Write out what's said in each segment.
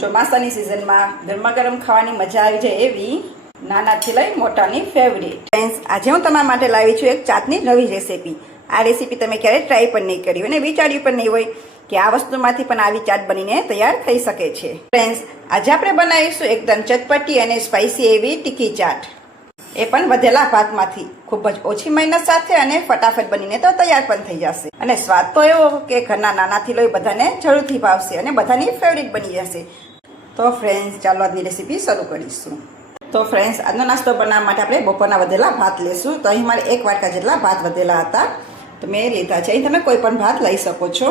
ચોમાસાની સિઝનમાં ગરમા ગરમ ખાવાની મજા આવી જાય એવી નાનાથી લઈ મોટાની ફેવરિટ ફ્રેન્ડ્સ, આજે હું તમારા માટે લાવી છું એક ચાટની નવી રેસીપી. આ રેસીપી તમે ક્યારેય ટ્રાય પણ નહીં કરી હોય અને વિચાર્યું પણ નહીં હોય કે આ વસ્તુમાંથી પણ આવી ચાટ બનીને તૈયાર થઈ શકે છે. ફ્રેન્ડ્સ, આજે આપણે બનાવીશું એકદમ ચટપટી અને સ્પાઇસી એવી ટીકી ચાટ, એ પણ વધેલા ભાતમાંથી. ખૂબ જ ઓછી મહેનત સાથે અને ફટાફટ બનીને તો તૈયાર પણ થઈ જશે. અને સ્વાદ તો એવો કે ઘરના નાનાથી લઈ બધાને જરૂરથી ભાવશે અને બધાની ફેવરિટ બની જશે. તો ફ્રેન્ડ્સ, ચાલો આજની રેસીપી શરૂ કરીશું. તો ફ્રેન્ડ્સ, આજનો નાસ્તો બનાવવા માટે આપણે બપોરના વધેલા ભાત લેશું. તો અહીં મારે 1 વાટકા જેટલા ભાત વધેલા હતા, તો મેં લીધા છે. અહીં તમે કોઈ પણ ભાત લઈ શકો છો.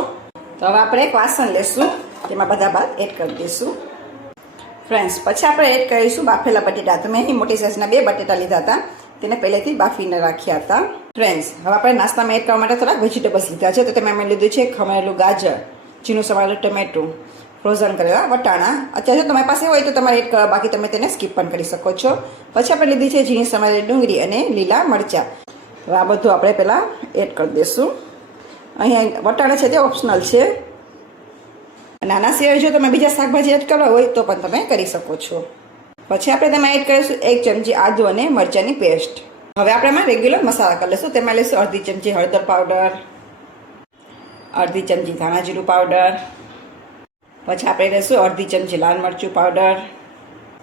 તો હવે આપણે એક વાસણ લેશું, તેમાં બધા ભાત એડ કરી દઈશું. ફ્રેન્ડ્સ, પછી આપણે એડ કરીશું બાફેલા બટેટા. તો મેં અહીં મોટી સાઇઝના 2 બટેટા લીધા હતા, તેને પહેલેથી બાફીને રાખ્યા હતા. ફ્રેન્ડ્સ, હવે આપણે નાસ્તામાં એડ કરવા માટે થોડાક વેજીટેબલ્સ લીધા છે. તો તેમાં મેં લીધું છે ખમણેલું ગાજર, ઝીણું સમારેલું ટમેટું, ફ્રોઝન કરેલા વટાણા. અત્યારે જો તમારી પાસે હોય તો તમારે એડ કરવા, બાકી તમે તેને સ્કીપ પણ કરી શકો છો. પછી આપણે લીધી છે ઝીણી સમારેલી ડુંગળી અને લીલા મરચાં. તો આ બધું આપણે પહેલાં એડ કરી દઈશું. અહીંયા વટાણા છે તે ઓપ્શનલ છે. નાના સિવાય જો તમે બીજા શાકભાજી એડ કરવા હોય તો પણ તમે કરી શકો છો. પછી આપણે તેમાં એડ કરીશું 1 ચમચી આદુ અને મરચાંની પેસ્ટ. હવે આપણે એમાં રેગ્યુલર મસાલા કરી લઈશું. તેમાં લઈશું અડધી ચમચી હળદર પાવડર, અડધી ચમચી ધાણા જીરું પાવડર, પછી આપણે લઈશું અડધી ચમચી લાલ મરચું પાવડર,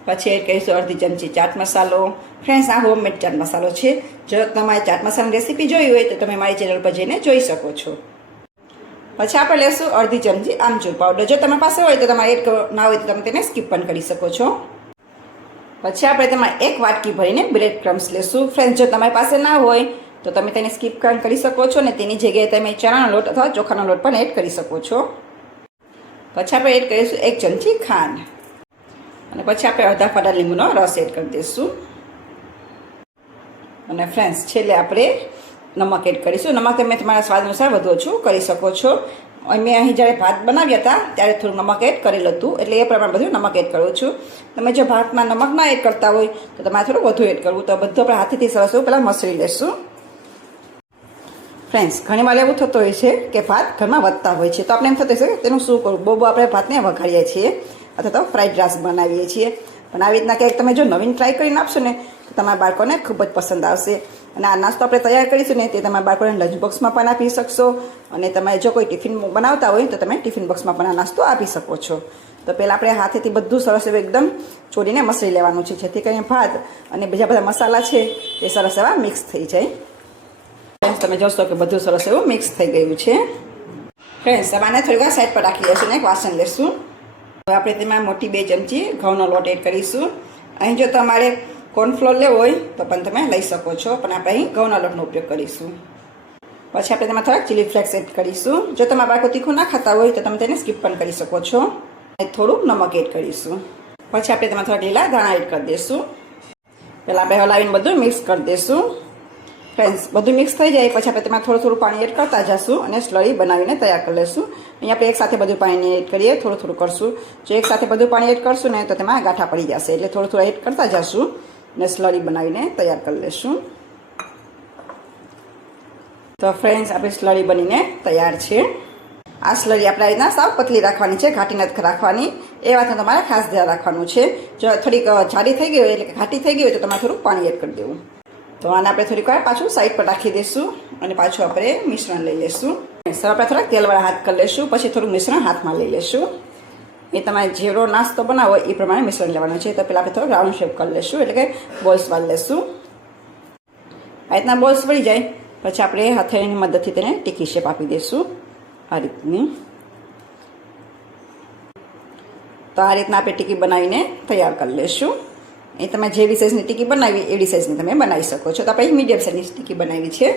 પછી એડ કરીશું અડધી ચમચી ચાટ મસાલો. ફ્રેન્ડ્સ, આ હોમમેડ ચાટ મસાલો છે. જો તમારે ચાટ મસાલાની રેસીપી જોઈ હોય તો તમે મારી ચેનલ પર જઈને જોઈ શકો છો. પછી આપણે લેશું અડધી ચમચી આમચૂર પાવડર. જો તમારી પાસે હોય તો તમારે એડ ના હોય તો તમે તેને સ્કીપ પણ કરી શકો છો. પછી આપણે તેમાં 1 વાટકી ભરીને બ્રેડ ક્રમ્સ લેશું. ફ્રેન્ડ્સ, જો તમારી પાસે ના હોય તો તમે તેને સ્કીપ પણ કરી શકો છો અને તેની જગ્યાએ તમે ચણાનો લોટ અથવા ચોખાનો લોટ પણ એડ કરી શકો છો. પછી આપણે એડ કરીશું 1 ચમચી ખાંડ અને પછી આપણે અડધા ફાડા લીંબુનો રસ એડ કરી દઈશું. અને ફ્રેન્ડ્સ, છેલ્લે આપણે નમક એડ કરીશું. નમક તમે તમારા સ્વાદ અનુસાર વધુ ઓછું કરી શકો છો. મેં અહીં જ્યારે ભાત બનાવ્યા હતા ત્યારે થોડું નમક એડ કરેલું હતું, એટલે એ પ્રમાણે બધું નમક એડ કરું છું. તમે જો ભાતમાં નમક ના એડ કરતા હોય તો તમારે થોડું વધુ એડ કરવું. તો બધું આપણે હાથેથી સરસ એવું પહેલાં મસળી લેશું. ફ્રેન્ડ્સ, ઘણીવાર એવું થતું હોય છે કે ભાત ઘરમાં વધતા હોય છે, તો આપણે એમ થતું હોય છે કે તેનું શું કરવું. બહુ આપણે ભાતને વઘારીએ છીએ અથવા તો ફ્રાઈડ રાઈસ બનાવીએ છીએ. પણ આવી રીતના ક્યાંક તમે જો નવીન ટ્રાય કરીને આપશો ને તો તમારા બાળકોને ખૂબ જ પસંદ આવશે. અને આ નાસ્તો આપણે તૈયાર કરીશું ને તે તમારા બાળકોને લંચ બોક્સમાં પણ આપી શકશો. અને તમે જો કોઈ ટિફિન બનાવતા હોય તો તમે ટિફિન બોક્સમાં પણ આ નાસ્તો આપી શકો છો. તો પહેલાં આપણે હાથેથી બધું સરસ એવું એકદમ ચોરીને મસળી લેવાનું છે, જેથી કરીને ભાત અને બીજા બધા મસાલા છે તે સરસ એવા મિક્સ થઈ જાય. ફ્રેન્ડ્સ, તમે જોશો કે બધું સરસ એવું મિક્સ થઈ ગયું છે. ફ્રેન્ડ્સ, તમારે થોડીક વાર સાઈડ પર રાખી લઈશું ને એક વાસણ લેશું. હવે આપણે તેમાં મોટી 2 ચમચી ઘઉંનો લોટ એડ કરીશું. અહીં જો તમારે કોર્નફ્લોર લેવો હોય તો પણ તમે લઈ શકો છો, પણ આપણે અહીં ઘઉંના લોટનો ઉપયોગ કરીશું. પછી આપણે તેમાં થોડાક ચીલી ફ્લેક્સ એડ કરીશું. જો તમારા બાળકો તીખું ના ખાતા હોય તો તમે તેને સ્કીપ પણ કરી શકો છો. થોડું નમક એડ કરીશું. પછી આપણે તેમાં થોડાક લીલા ધાણા એડ કરી દઈશું. પહેલાં આપણે હલાવીને બધું મિક્સ કરી દઈશું. ફ્રેન્ડ્સ, બધું મિક્સ થઈ જાય પછી આપણે તેમાં થોડું થોડું પાણી એડ કરતા જઈશું અને સ્લરી બનાવીને તૈયાર કરી લઈશું. અહીં આપણે એકસાથે બધું પાણી એડ કરીએ, થોડું થોડું કરશું. જો એકસાથે બધું પાણી એડ કરશું ને તો તેમાં ગાંઠા પડી જશે, એટલે થોડું થોડું એડ કરતા જઈશું અને સ્લરી બનાવીને તૈયાર કરી લઈશું. તો ફ્રેન્ડ્સ, આપણી સ્લરી બનીને તૈયાર છે. આ સ્લરી આપણે રીતના સાવ પતલી રાખવાની છે, ઘાટી નથી રાખવાની. એ વાતનું તમારે ખાસ ધ્યાન રાખવાનું છે. જો થોડીક જાડી થઈ ગઈ હોય એટલે કે ઘાટી થઈ ગઈ હોય તો તમારે થોડુંક પાણી એડ કરી દેવું. તો આને આપણે થોડીક વાર પાછું સાઈડ પર રાખી દઈશું અને પાછું આપણે મિશ્રણ લઈ લઈશું. સર આપણે થોડાક તેલવાળા હાથ કરી લઈશું, પછી થોડુંક મિશ્રણ હાથમાં લઈ લઈશું. એ તમારે જેવો નાસ્તો બનાવો એ પ્રમાણે મિશ્રણ લેવાનું છે. તો પહેલાં આપણે થોડો રાઉન્ડ શેપ કરી લઈશું, એટલે કે બોલ્સ વાળી લઈશું. આ રીતના બોલ્સ વળી જાય પછી આપણે હથેળીની મદદથી તેને ટીકી શેપ આપી દઈશું, આ રીતની. તો આ રીતના આપણે ટીકી બનાવીને તૈયાર કરી લઈશું. એ તમે જેવી સાઇઝની ટીકી બનાવી એવી સાઇઝની તમે બનાવી શકો છો. તો આપણે મીડિયમ સાઇઝની ટીકી બનાવી છે.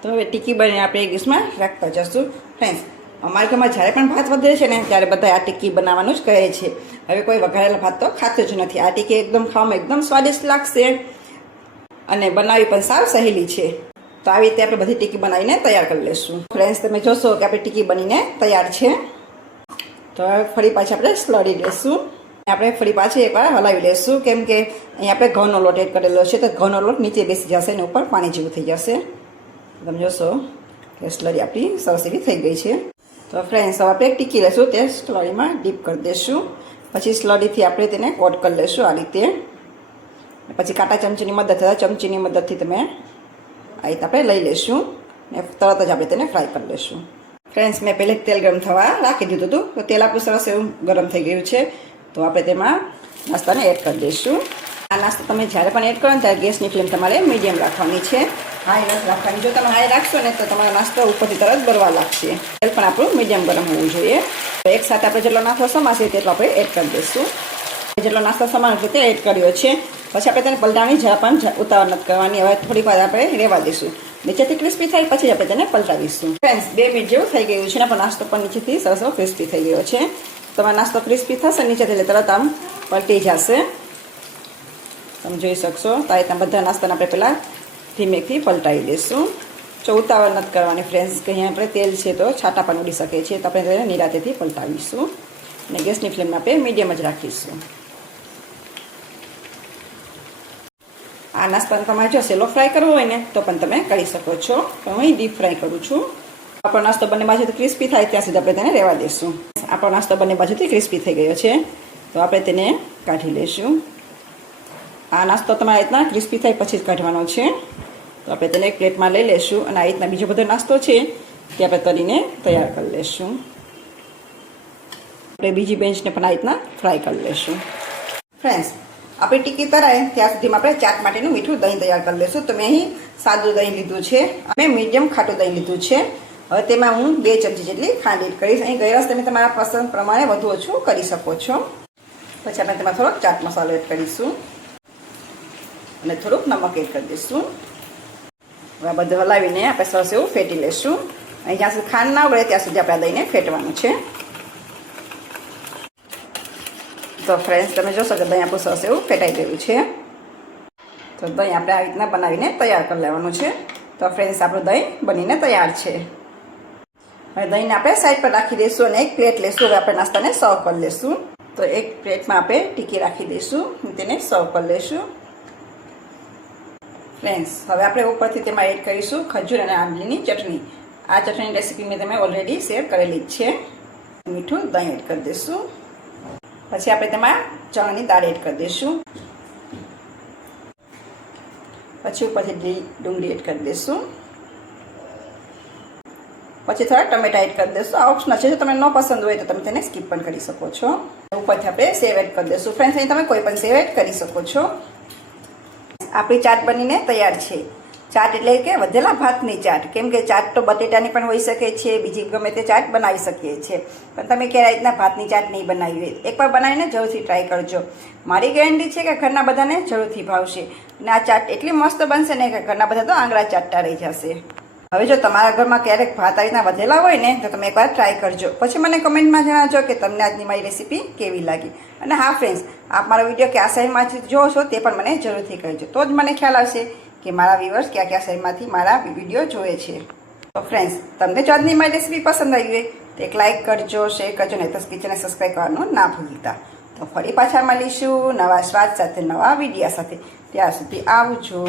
તો હવે ટીકી બનીને આપણે એક ડીશમાં રાખતા જશું. ફ્રેન્ડ્સ, અમારા ઘરમાં જ્યારે પણ ભાત વધે છે ને ત્યારે બધા આ ટીકી બનાવવાનું જ કહે છે. હવે કોઈ વઘારેલા ભાત તો ખાતું જ નથી. આ ટીકી એકદમ ખાવામાં એકદમ સ્વાદિષ્ટ લાગશે અને બનાવી પણ સાવ સહેલી છે. તો આવી રીતે આપણે બધી ટીકી બનાવીને તૈયાર કરી લઈશું. ફ્રેન્ડ્સ, તમે જોશો કે આપણી ટીકી બનીને તૈયાર છે. તો હવે ફરી પાછી આપણે સ્લરી લઈશું. આપણે ફરી પાછી એકવાર હલાવી લઈશું, કેમ કે અહીં આપણે ઘઉંનો લોટ એડ કરેલો છે, તો ઘઉંનો લોટ નીચે બેસી જશે અને ઉપર પાણી જેવું થઈ જશે. તમે જોશો કે સ્લરી આપણી સરસ એવી થઈ ગઈ છે. તો ફ્રેન્ડ્સ હવે આપણે ટીકી લેશું તે સ્લરીમાં ડીપ કરી દઈશું. પછી સ્લરીથી આપણે તેને કોટ કરી લઈશું આ રીતે. પછી કાંટા ચમચીની મદદથી ચમચીની મદદથી તમે આ રીતે આપણે લઈ લઈશું ને તરત જ આપણે તેને ફ્રાય કરી લઈશું. ફ્રેન્ડ્સ મેં પહેલે તેલ ગરમ થવા રાખી દીધું હતું તો તેલ આપણું સરસ એવું ગરમ થઈ ગયું છે. તો આપણે તેમાં નાસ્તાને એડ કરી દઈશું. આ નાસ્તો તમે જ્યારે પણ એડ કરો ને ત્યારે ગેસની ફ્લેમ તમારે મીડિયમ રાખવાની છે, હાઈ નથી રાખવાની. જો તમે હાઈ રાખશો ને તો તમારો નાસ્તો ઉપરથી તરત બળવા લાગશે. તેલ પણ આપણું મીડિયમ ગરમ હોવું જોઈએ. તો એક સાથે આપણે જેટલો નાસ્તો સમાશે તેટલો આપણે એડ કરી દઈશું. જેટલો નાસ્તો સમાન રીતે એડ કર્યો છે. પછી આપણે તેને પલટાવાની જરા પણ ઉતાવળ નથી કરવાની. હવે થોડીક વાર આપણે રહેવા દઈશું. નીચેથી ક્રિસ્પી થાય પછી આપણે તેને પલટાવીશું. ફ્રેન્ડ્સ 2 મિનિટ જેવું થઈ ગયું છે ને પણ નાસ્તો પણ નીચેથી સરસ ક્રિસ્પી થઈ ગયો છે. તમારો નાસ્તો ક્રિસ્પી થશે નીચેથી એટલે તરત આમ પલટી જશે. તમે જોઈ શકશો. તો આ રીતના બધા નાસ્તાને આપણે પહેલાં ધીમેથી પલટાવી દઈશું. જો ઉતાવળ નથી કરવાની ફ્રેન્ડ્સ, કે અહીંયા આપણે તેલ છે તો છાંટા પણ ઉડી શકે છે. તો આપણે તેને નિરાંતેથી પલટાવીશું અને ગેસની ફ્લેમ આપણે મીડિયમ જ રાખીશું. આ નાસ્તાને તમારે જો સેલો ફ્રાય કરવો હોય ને તો પણ તમે કરી શકો છો. તો હું ડીપ ફ્રાય કરું છું. આપણો નાસ્તો બંને બાજુથી ક્રિસ્પી થાય ત્યાં સુધી આપણે તેને રહેવા દઈશું. આપણો નાસ્તો બંને બાજુથી ક્રિસ્પી થઈ ગયો છે તો આપણે તેને કાઢી લઈશું. આ નાસ્તો તમારે રીતના ક્રિસ્પી થાય પછી જ કાઢવાનો છે. તો આપણે તેને એક પ્લેટમાં લઈ લઈશું અને આ રીતના બીજો બધો નાસ્તો છે તે આપણે તળીને તૈયાર કરી લઈશું. આપણે બીજી બેન્ચને પણ આ રીતના ફ્રાય કરી લઈશું. ફ્રેન્ડ્સ આપણી ટીકી તરાય ત્યાં સુધીમાં આપણે ચાટ માટેનું મીઠું દહીં તૈયાર કરી લઈશું. તો મેં અહીં સાદું દહીં લીધું છે અને મીડિયમ ખાટું દહીં લીધું છે. હવે તેમાં હું 2 ચમચી જેટલી ખાંડ એડ કરીશ. અહીં ગળાશ તમે તમારા પસંદ પ્રમાણે વધુ ઓછું કરી શકો છો. પછી આપણે તેમાં થોડોક ચાટ મસાલો એડ કરીશું અને થોડુંક નમક એડ કરી દઈશું. હવે બધું હલાવીને આપણે સરસ એવું ફેટી લઈશું. અહીં જ્યાં સુધી ખાંડ ના ઉગળે ત્યાં સુધી આપણે દહીંને ફેટવાનું છે. તો ફ્રેન્ડ્સ તમે જોશો કે દહીં આપણું સરસ એવું ફેટાઈ ગયું છે. તો દહીં આપણે આ રીતના બનાવીને તૈયાર કરી લેવાનું છે. તો ફ્રેન્ડ્સ આપણું દહીં બનીને તૈયાર છે. હવે દહીંને આપણે સાઈડ પર રાખી દઈશું અને એક પ્લેટ લઈશું. હવે આપણે નાસ્તાને સર્વ કરી લઈશું. તો એક પ્લેટમાં આપણે ટીકી રાખી દઈશું અને તેને સર્વ કરી લઈશું. ફ્રેન્ડ્સ હવે આપણે ઉપરથી તેમાં એડ કરીશું ખજૂર અને આંબલીની ચટણી. આ ચટણીની રેસીપી મેં તમે ઓલરેડી શેર કરેલી જ છે. મીઠું દહીં એડ કરી દઈશું. પછી આપણે તેમાં ચણાની દાળ એડ કરી દઈશું. પછી ઉપરથી ડુંગળી એડ કરી દઈશું. પછી થોડા ટમેટા એડ કરી દઈશું. આ ઓપ્શનલ છે, જો તમને ન પસંદ હોય તો તમે તેને સ્કીપ પણ કરી શકો છો. ઉપરથી આપણે સેવ એડ કરી દઈશું. ફ્રેન્ડ્સ અહીં તમે કોઈ પણ સેવ એડ કરી શકો છો. આપણી ચાટ બનીને તૈયાર છે. ચાટ એટલે કે વધેલા ભાતની ચાટ. કેમ કે ચાટ તો બટેટાની પણ હોઈ શકે છે, બીજી ગમે તે ચાટ બનાવી શકીએ છીએ. પણ તમે ક્યારે રીતના ભાતની ચાટ નહીં બનાવી હોય એકવાર બનાવીને જરૂરથી ટ્રાય કરજો. મારી ગેરંટી છે કે ઘરના બધાને જરૂરથી ભાવશે. અને આ ચાટ એટલી મસ્ત બનશે ને કે ઘરના બધા તો આંગળા ચાટતા રહી જશે. હવે જો તમારા ઘરમાં ક્યારેક ભાત આ રીતના વધેલા હોય ને તો તમે એકવાર ટ્રાય કરજો. પછી મને કમેન્ટમાં જણાવજો કે તમને આજની મારી રેસીપી કેવી લાગી. અને હા ફ્રેન્ડ્સ, આપ મારો વિડીયો કયા શહેરમાંથી જોવો છો તે પણ મને જરૂરથી કહેજો. તો જ મને ખ્યાલ આવશે કે મારા વ્યુઅર્સ કયા કયા શહેરમાંથી મારા વિડીયો જોવે છે. તો ફ્રેન્ડ્સ તમને જો આજની મારી રેસીપી પસંદ આવી હોય તો એક લાઇક કરજો, શેર કરજો ને તો કિચનને સબસ્ક્રાઈબ કરવાનું ના ભૂલતા. તો ફરી પાછા મળીશું નવા સ્વાદ સાથે, નવા વિડીયો સાથે. ત્યાં સુધી આવજો.